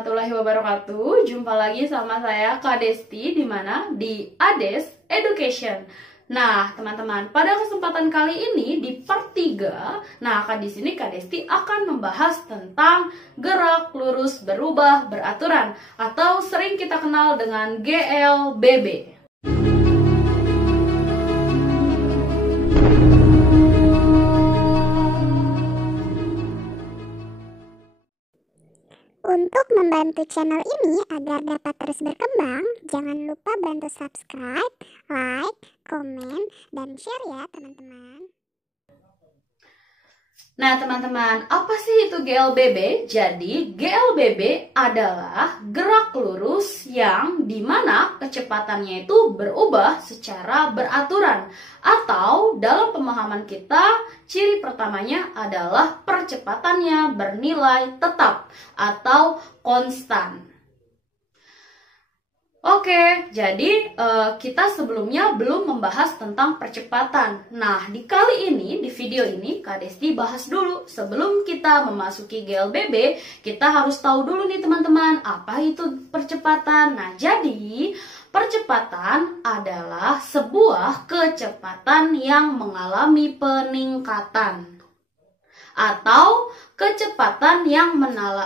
warahmatullahi wabarakatuh. Jumpa lagi sama saya Kak Desti di mana di Ades Education. Nah, teman-teman, pada kesempatan kali ini di part 3, di sini Kak Desti akan membahas tentang gerak lurus berubah beraturan atau sering kita kenal dengan GLBB. Untuk membantu channel ini agar dapat terus berkembang, jangan lupa bantu subscribe, like, komen, dan share ya teman-teman. Nah teman-teman, apa sih itu GLBB? Jadi GLBB adalah gerak lurus yang dimana kecepatannya itu berubah secara beraturan. Atau dalam pemahaman kita, ciri pertamanya adalah percepatannya bernilai tetap atau konstan. Oke, jadi kita sebelumnya belum membahas tentang percepatan. Nah, di kali ini, di video ini, Kak Desti bahas dulu. Sebelum kita memasuki GLBB, kita harus tahu dulu nih teman-teman, apa itu percepatan. Nah, jadi percepatan adalah sebuah kecepatan yang mengalami peningkatan atau kecepatan yang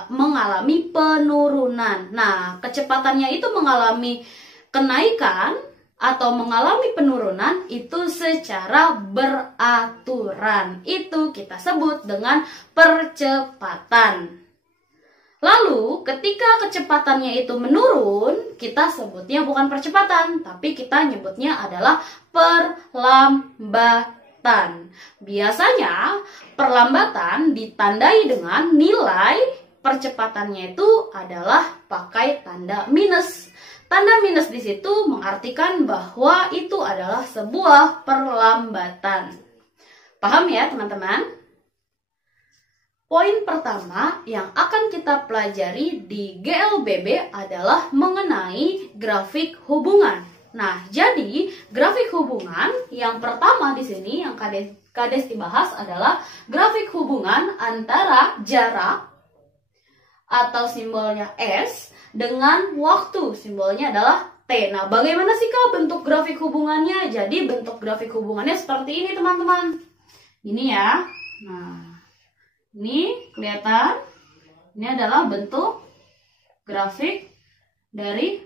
mengalami penurunan. Nah, kecepatannya itu mengalami kenaikan atau mengalami penurunan itu secara beraturan. Itu kita sebut dengan percepatan. Lalu, ketika kecepatannya itu menurun, kita sebutnya bukan percepatan, tapi kita nyebutnya adalah perlambatan. Biasanya perlambatan ditandai dengan nilai percepatannya itu adalah pakai tanda minus. Tanda minus di situ mengartikan bahwa itu adalah sebuah perlambatan. Paham ya teman-teman? Poin pertama yang akan kita pelajari di GLBB adalah mengenai grafik hubungan. Nah, jadi grafik hubungan yang pertama di sini yang Kak Desti bahas adalah grafik hubungan antara jarak atau simbolnya S dengan waktu, simbolnya adalah T. Nah, bagaimana sih Kak bentuk grafik hubungannya? Jadi bentuk grafik hubungannya seperti ini teman-teman. Ini ya. Nah, ini kelihatan. Ini adalah bentuk grafik dari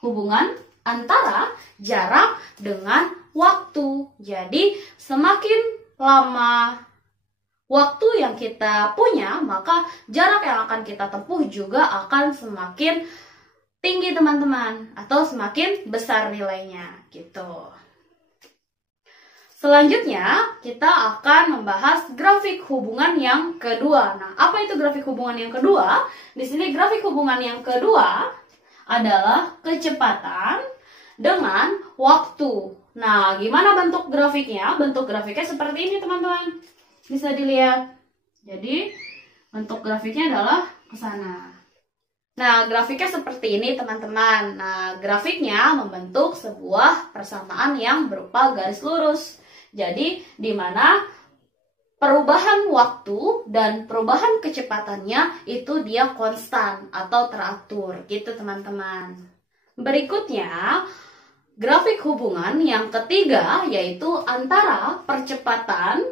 hubungan antara jarak dengan waktu. Jadi semakin lama waktu yang kita punya, maka jarak yang akan kita tempuh juga akan semakin tinggi teman-teman, atau semakin besar nilainya gitu. Selanjutnya kita akan membahas grafik hubungan yang kedua. Nah, apa itu grafik hubungan yang kedua? Di sini grafik hubungan yang kedua adalah kecepatan dengan waktu. Nah, gimana bentuk grafiknya? Bentuk grafiknya seperti ini, teman-teman. Bisa dilihat. Jadi, bentuk grafiknya adalah ke sana. Nah, grafiknya seperti ini, teman-teman. Nah, grafiknya membentuk sebuah persamaan yang berupa garis lurus. Jadi, di mana perubahan waktu dan perubahan kecepatannya itu dia konstan atau teratur. Gitu, teman-teman. Berikutnya, grafik hubungan yang ketiga yaitu antara percepatan.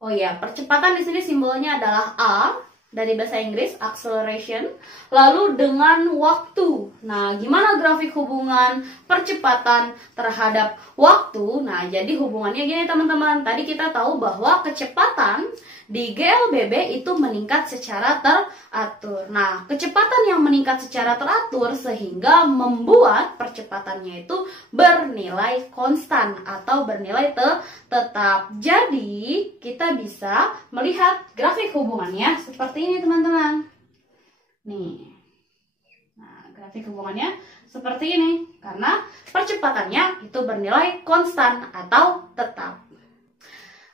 Oh ya, percepatan di sini simbolnya adalah A dari bahasa Inggris, acceleration. Lalu dengan waktu. Nah, gimana grafik hubungan percepatan terhadap waktu? Nah, jadi hubungannya gini teman-teman. Tadi kita tahu bahwa kecepatan di GLBB itu meningkat secara teratur. Nah, kecepatan yang meningkat secara teratur sehingga membuat percepatannya itu bernilai konstan atau bernilai tetap. Jadi, kita bisa melihat grafik hubungannya seperti ini, teman-teman. Nih. Nah, grafik hubungannya seperti ini karena percepatannya itu bernilai konstan atau tetap.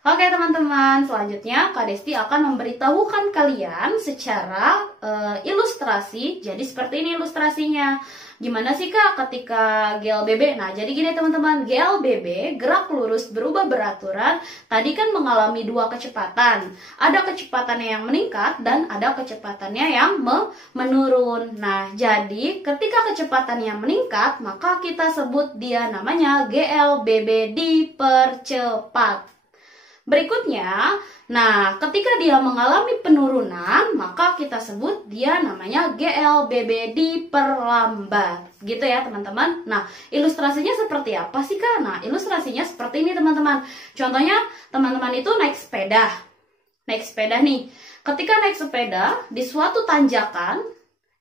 Oke teman-teman, selanjutnya Kak Desti akan memberitahukan kalian secara ilustrasi. Jadi seperti ini ilustrasinya. Gimana sih Kak ketika GLBB? Nah, jadi gini teman-teman, GLBB, gerak lurus berubah beraturan, tadi kan mengalami dua kecepatan. Ada kecepatannya yang meningkat dan ada kecepatannya yang menurun. Nah, jadi ketika kecepatannya meningkat, maka kita sebut dia namanya GLBB dipercepat. Berikutnya, nah ketika dia mengalami penurunan, maka kita sebut dia namanya GLBB diperlambat. Gitu ya teman-teman. Nah, ilustrasinya seperti apa sih Kak? Nah, ilustrasinya seperti ini teman-teman. Contohnya, teman-teman itu naik sepeda. Naik sepeda nih. Ketika naik sepeda di suatu tanjakan,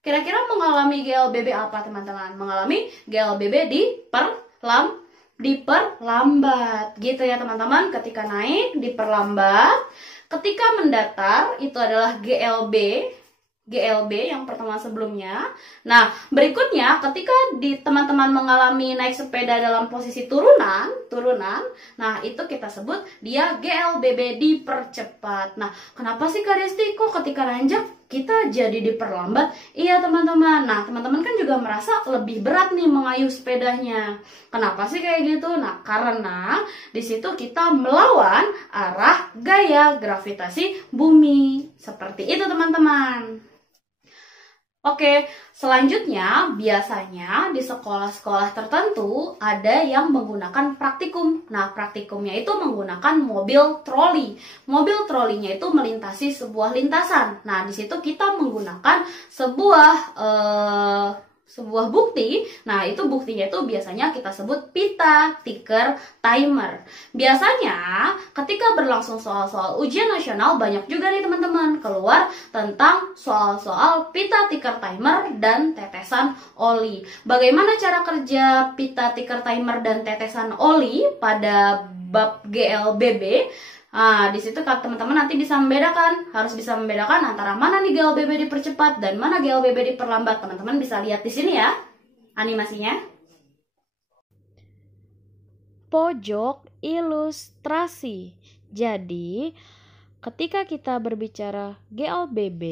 kira-kira mengalami GLBB apa teman-teman? Mengalami GLBB diperlambat gitu ya teman-teman. Ketika naik diperlambat, ketika mendatar itu adalah GLB yang pertemuan sebelumnya. Nah, berikutnya ketika teman-teman mengalami naik sepeda dalam posisi turunan, nah itu kita sebut dia GLBB dipercepat. Nah, kenapa sih Kak Desti kok ketika nanjak kita jadi diperlambat? Iya teman-teman. Nah, teman-teman kan juga merasa lebih berat nih mengayuh sepedanya. Kenapa sih kayak gitu? Nah, karena di situ kita melawan arah gaya gravitasi bumi. Seperti itu teman-teman. Oke, selanjutnya biasanya di sekolah-sekolah tertentu ada yang menggunakan praktikum. Nah, praktikumnya itu menggunakan mobil troli. Mobil trolinya itu melintasi sebuah lintasan. Nah, di situ kita menggunakan sebuah bukti. Nah, itu buktinya itu biasanya kita sebut pita tiker timer. Biasanya ketika berlangsung soal-soal ujian nasional, banyak juga nih teman-teman keluar tentang soal-soal pita tiker timer dan tetesan oli. Bagaimana cara kerja pita tiker timer dan tetesan oli pada bab GLBB? Nah, di situ teman-teman nanti harus bisa membedakan antara mana nih GLBB dipercepat dan mana GLBB diperlambat. Teman-teman bisa lihat di sini ya animasinya. Pojok ilustrasi. Jadi, ketika kita berbicara GLBB,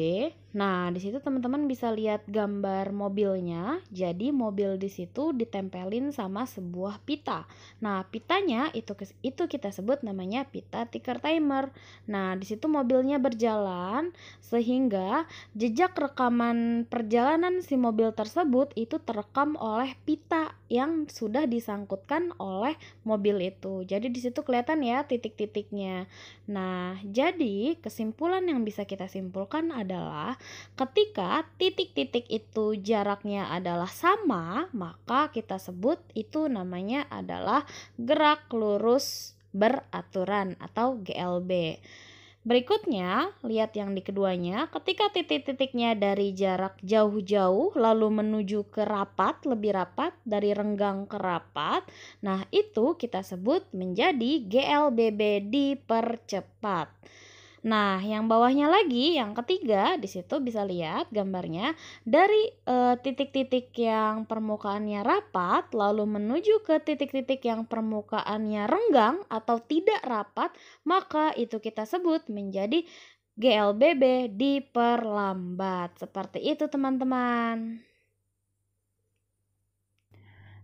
nah di situ teman-teman bisa lihat gambar mobilnya. Jadi mobil di situ ditempelin sama sebuah pita. Nah, pitanya itu kita sebut namanya pita tiker timer. Nah, di situ mobilnya berjalan sehingga jejak rekaman perjalanan si mobil tersebut itu terekam oleh pita yang sudah disangkutkan oleh mobil itu. Jadi di situ kelihatan ya titik-titiknya. Nah, jadi kesimpulan yang bisa kita simpulkan adalah ketika titik-titik itu jaraknya adalah sama, maka kita sebut itu namanya adalah gerak lurus beraturan atau GLB. Berikutnya, lihat yang di keduanya, ketika titik-titiknya dari jarak jauh-jauh lalu menuju ke lebih rapat, dari renggang ke rapat, nah itu kita sebut menjadi GLBB dipercepat. Nah, yang bawahnya lagi, yang ketiga, di situ bisa lihat gambarnya dari titik-titik yang permukaannya rapat lalu menuju ke titik-titik yang permukaannya renggang atau tidak rapat, maka itu kita sebut menjadi GLBB diperlambat. Seperti itu, teman-teman.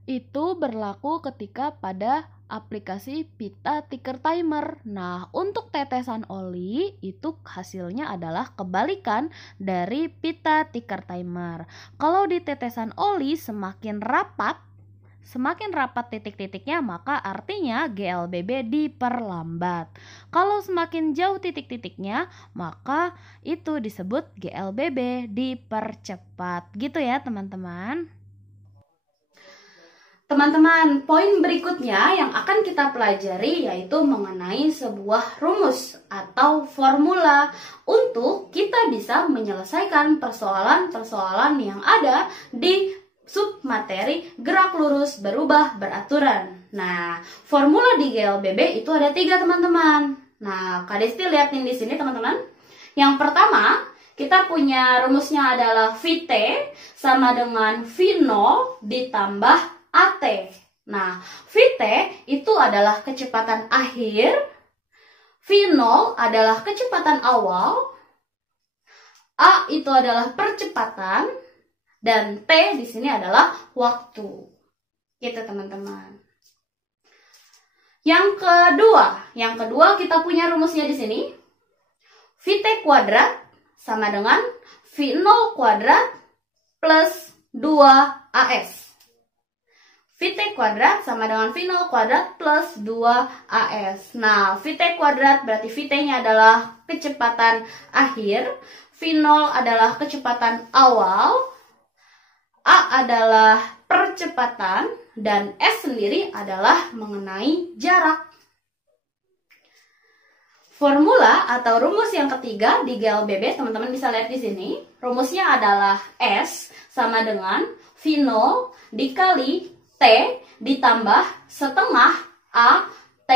Itu berlaku ketika pada aplikasi pita tiker timer. Nah, untuk tetesan oli itu hasilnya adalah kebalikan dari pita tiker timer. Kalau di tetesan oli semakin rapat titik-titiknya, maka artinya GLBB diperlambat. Kalau semakin jauh titik-titiknya, maka itu disebut GLBB dipercepat. Gitu ya, teman-teman. Teman-teman, poin berikutnya yang akan kita pelajari yaitu mengenai sebuah rumus atau formula untuk kita bisa menyelesaikan persoalan-persoalan yang ada di submateri gerak lurus berubah beraturan. Nah, formula di GLBB itu ada 3 teman-teman. Nah, Kak Desti lihatin di sini teman-teman. Yang pertama, kita punya rumusnya adalah VT sama dengan V0 ditambah AT. Nah, VT itu adalah kecepatan akhir, V0 adalah kecepatan awal, A itu adalah percepatan, dan T di sini adalah waktu. Gitu teman-teman. Yang kedua kita punya rumusnya di sini. VT kuadrat sama dengan V0 kuadrat plus 2AS. VT kuadrat sama dengan V0 kuadrat plus 2AS. Nah, VT kuadrat berarti VT-nya adalah kecepatan akhir, V0 adalah kecepatan awal, A adalah percepatan, dan S sendiri adalah mengenai jarak. Formula atau rumus yang ketiga di GLBB, teman-teman bisa lihat di sini. Rumusnya adalah S sama dengan V0 dikali T ditambah setengah A T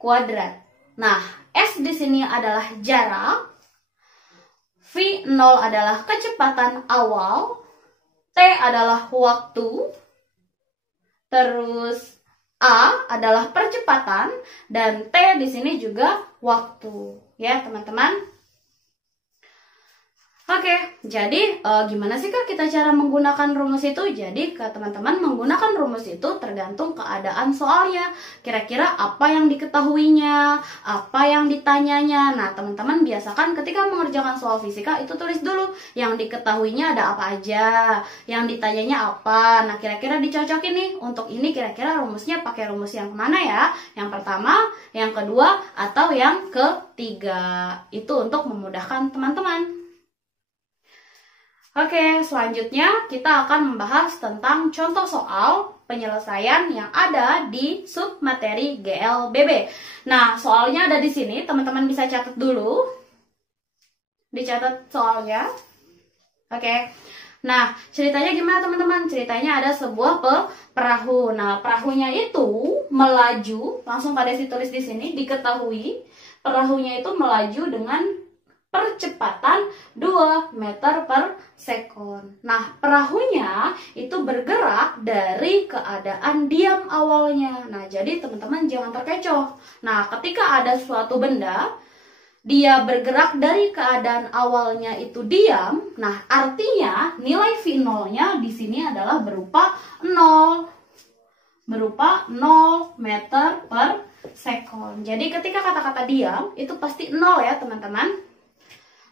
kuadrat. Nah, S di sini adalah jarak, V0 adalah kecepatan awal, T adalah waktu, terus A adalah percepatan, dan T di sini juga waktu. Ya, teman-teman. Oke, jadi gimana sih Kak kita cara menggunakan rumus itu? Jadi ke teman-teman menggunakan rumus itu tergantung keadaan soalnya. Kira-kira apa yang diketahuinya, apa yang ditanyanya. Nah, teman-teman biasakan ketika mengerjakan soal fisika itu tulis dulu yang diketahuinya ada apa aja, yang ditanyanya apa. Nah, kira-kira dicocokin nih untuk ini kira-kira rumusnya pakai rumus yang kemana ya? Yang pertama, yang kedua, atau yang ketiga. Itu untuk memudahkan teman-teman. Oke, selanjutnya kita akan membahas tentang contoh soal penyelesaian yang ada di submateri GLBB. Nah, soalnya ada di sini, teman-teman bisa catat dulu. Dicatat soalnya. Oke. Nah, ceritanya gimana teman-teman? Ceritanya ada sebuah perahu. Nah, perahunya itu melaju, langsung pada tulis di sini, diketahui perahunya itu melaju dengan percepatan 2 meter per sekon. Nah, perahunya itu bergerak dari keadaan diam awalnya. Nah, jadi teman-teman jangan terkecoh. Nah, ketika ada suatu benda, dia bergerak dari keadaan awalnya itu diam, nah artinya nilai V0-nya di sini adalah berupa 0. Berupa 0 meter per sekon. Jadi ketika kata-kata diam, itu pasti 0 ya teman-teman.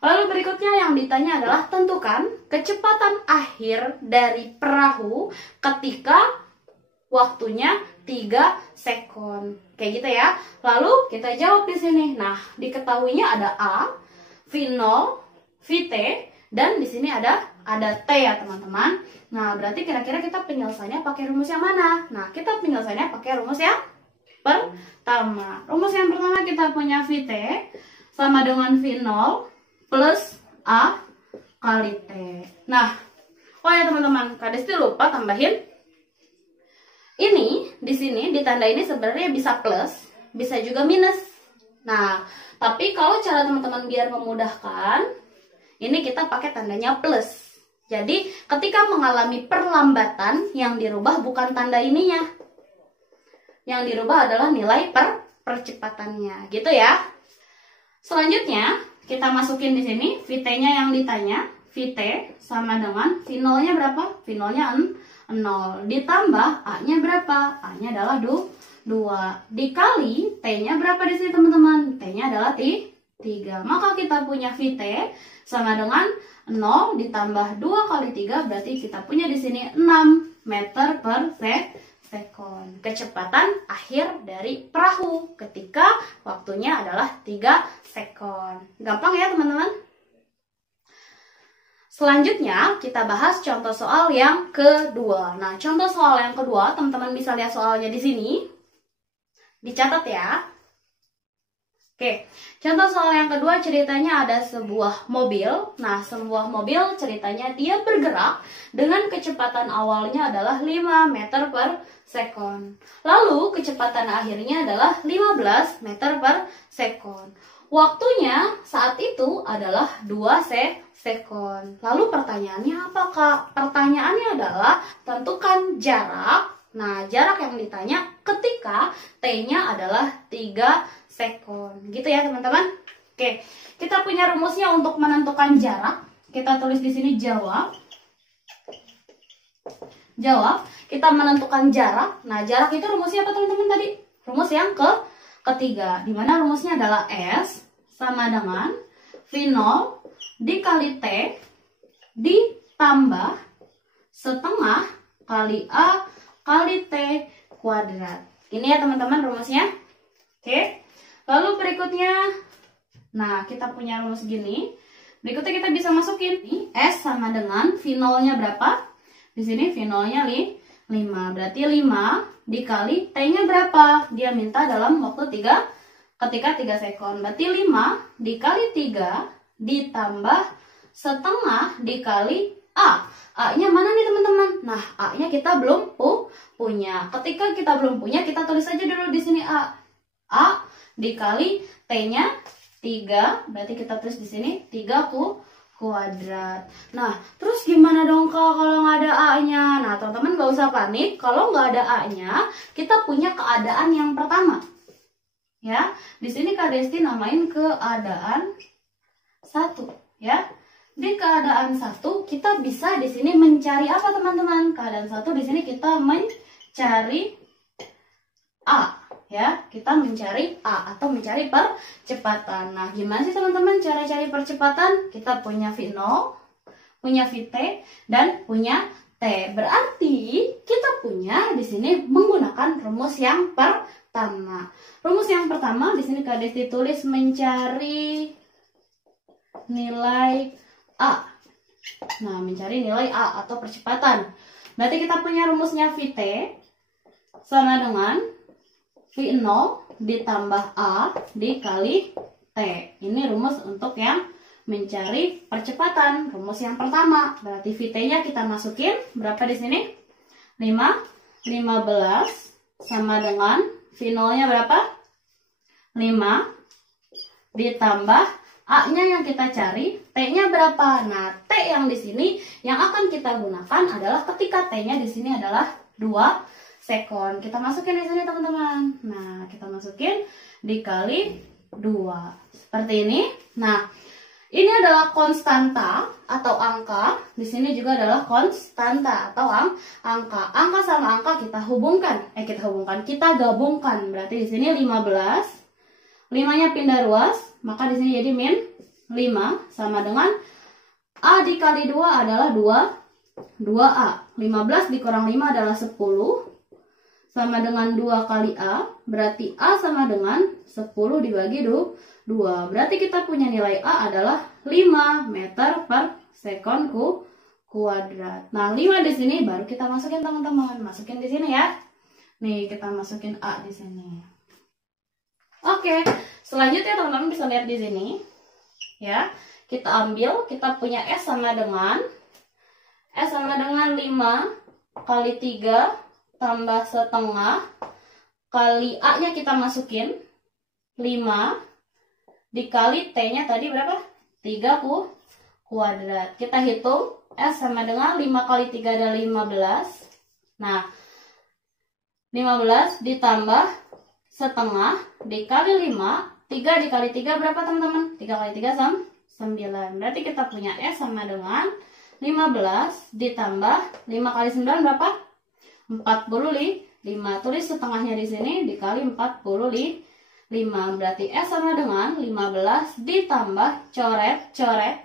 Lalu berikutnya yang ditanya adalah tentukan kecepatan akhir dari perahu ketika waktunya 3 sekon. Kayak gitu ya. Lalu kita jawab di sini. Nah, diketahuinya ada A, V0, VT, dan di sini ada T ya teman-teman. Nah, berarti kira-kira kita penyelesaiannya pakai rumus yang mana? Nah, kita penyelesaiannya pakai rumus yang pertama. Rumus yang pertama kita punya VT sama dengan V0 plus A kali T. Nah, oh ya teman-teman, Kak Desti lupa tambahin. Ini di sini ditanda ini sebenarnya bisa plus, bisa juga minus. Nah, tapi kalau cara teman-teman biar memudahkan, ini kita pakai tandanya plus. Jadi, ketika mengalami perlambatan, yang dirubah bukan tanda ininya. Yang dirubah adalah nilai percepatannya, gitu ya. Selanjutnya, kita masukin di sini VT-nya yang ditanya. VT sama dengan V0-nya berapa? V0-nya 0. Ditambah A-nya berapa? A-nya adalah 2. Dikali T-nya berapa di sini teman-teman? T-nya adalah 3. Maka kita punya VT sama dengan 0 ditambah 2 kali 3 berarti kita punya di sini 6 meter per sekon. Kecepatan akhir dari perahu ketika waktunya adalah 3 sekon. Gampang ya teman-teman? Selanjutnya kita bahas contoh soal yang kedua. Nah, contoh soal yang kedua, teman-teman bisa lihat soalnya di sini. Dicatat ya. Oke, contoh soal yang kedua ceritanya ada sebuah mobil. Nah, sebuah mobil ceritanya dia bergerak dengan kecepatan awalnya adalah 5 meter per sekon. Lalu kecepatan akhirnya adalah 15 meter per sekon. Waktunya saat itu adalah 2 sekon. Lalu pertanyaannya apa Kak? Pertanyaannya adalah tentukan jarak. Nah, jarak yang ditanya ketika T-nya adalah 3 sekon. Gitu ya, teman-teman. Oke, kita punya rumusnya untuk menentukan jarak. Kita tulis di sini jawab. Jawab. Kita menentukan jarak. Nah, jarak itu rumusnya apa teman-teman tadi? Rumus yang ketiga. Dimana rumusnya adalah S sama dengan V0 dikali T ditambah setengah kali A kali T kuadrat. Ini ya teman-teman rumusnya. Oke. Lalu berikutnya, nah kita punya rumus gini. Berikutnya kita bisa masukin S sama dengan V0-nya berapa? Di sini V0-nya 5. Berarti 5 dikali T-nya berapa? Dia minta dalam waktu 3 ketika 3 sekon. Berarti 5 dikali 3 ditambah setengah dikali A. A-nya mana nih teman-teman? Nah, A-nya kita belum punya. Ketika kita belum punya, kita tulis aja dulu di sini A. A dikali T-nya 3, berarti kita tulis di sini 3 kuadrat. Nah, terus gimana dong Kak kalau nggak ada A-nya? Nah, teman-teman nggak usah panik. Kalau nggak ada A-nya, kita punya keadaan yang pertama. Ya, di sini Kak Desti namain keadaan 1. Ya, di keadaan 1 kita bisa di sini mencari apa teman-teman? Keadaan 1 di sini kita mencari A. Ya, kita mencari A atau mencari percepatan. Nah, gimana sih teman-teman cara cari percepatan? Kita punya V0, punya VT, dan punya T. Berarti kita punya di sini menggunakan rumus yang pertama. Rumus yang pertama di sini Kak Desti tulis mencari nilai A. Nah, mencari nilai A atau percepatan. Berarti kita punya rumusnya VT sama dengan V0 ditambah A dikali T. Ini rumus untuk yang mencari percepatan. Rumus yang pertama. Berarti VT-nya kita masukin berapa di sini? 5. 15 sama dengan V0-nya berapa? 5 ditambah A-nya yang kita cari, T-nya berapa? Nah, T yang di sini yang akan kita gunakan adalah ketika T-nya di sini adalah 2 sekon. Kita masukin di sini teman-teman. Nah, kita masukin dikali 2. Seperti ini. Nah, ini adalah konstanta atau angka. Di sini juga adalah konstanta atau angka. Angka sama angka kita hubungkan. Kita gabungkan. Berarti di sini 15. 5-nya pindah ruas, maka di sini jadi min 5 sama dengan A dikali 2 adalah 2A. 15 dikurang 5 adalah 10 sama dengan 2 kali A, berarti A sama dengan 10 dibagi 2. Berarti kita punya nilai A adalah 5 meter per sekon kuadrat. Nah, 5 di sini baru kita masukin teman-teman. Masukin di sini ya. Nih, kita masukin A di sini. Oke, selanjutnya teman-teman bisa lihat di sini. Ya, kita ambil, kita punya S sama dengan 5 kali 3 tambah setengah kali A-nya kita masukin 5 dikali T-nya tadi berapa? 3 kuadrat. Kita hitung S sama dengan 5 kali 3 adalah 15. Nah, 15 ditambah setengah dikali 5, 3 dikali 3 berapa teman-teman? 3 kali 3 sama 9. Berarti kita punya S sama dengan 15 ditambah 5 kali 9 berapa? 45. Tulis setengahnya di sini dikali 45. Berarti S sama dengan 15 ditambah coret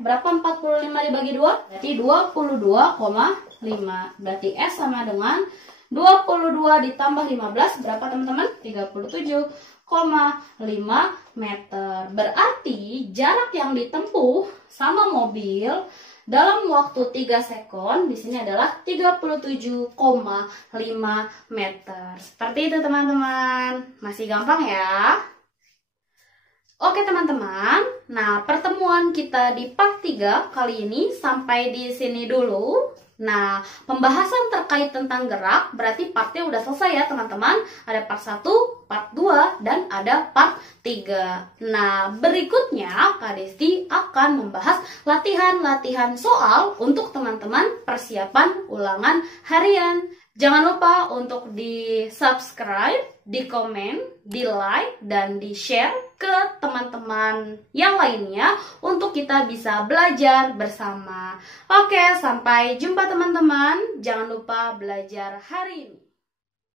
berapa? 45 dibagi 2? Berarti 22,5. Berarti S sama dengan 22 ditambah 15 berapa teman-teman? 37,5 meter. Berarti jarak yang ditempuh sama mobil dalam waktu 3 sekon di sini adalah 37,5 meter. Seperti itu teman-teman. Masih gampang ya? Oke teman-teman. Nah, pertemuan kita di part 3 kali ini sampai di sini dulu. Nah, pembahasan terkait tentang gerak berarti partnya udah selesai ya teman-teman. Ada part 1, part 2, dan ada part 3. Nah, berikutnya Kak Desti akan membahas latihan-latihan soal untuk teman-teman persiapan ulangan harian. Jangan lupa untuk di-subscribe, di-komen, di-like, dan di-share ke teman-teman yang lainnya untuk kita bisa belajar bersama. Oke, sampai jumpa teman-teman. Jangan lupa belajar hari ini.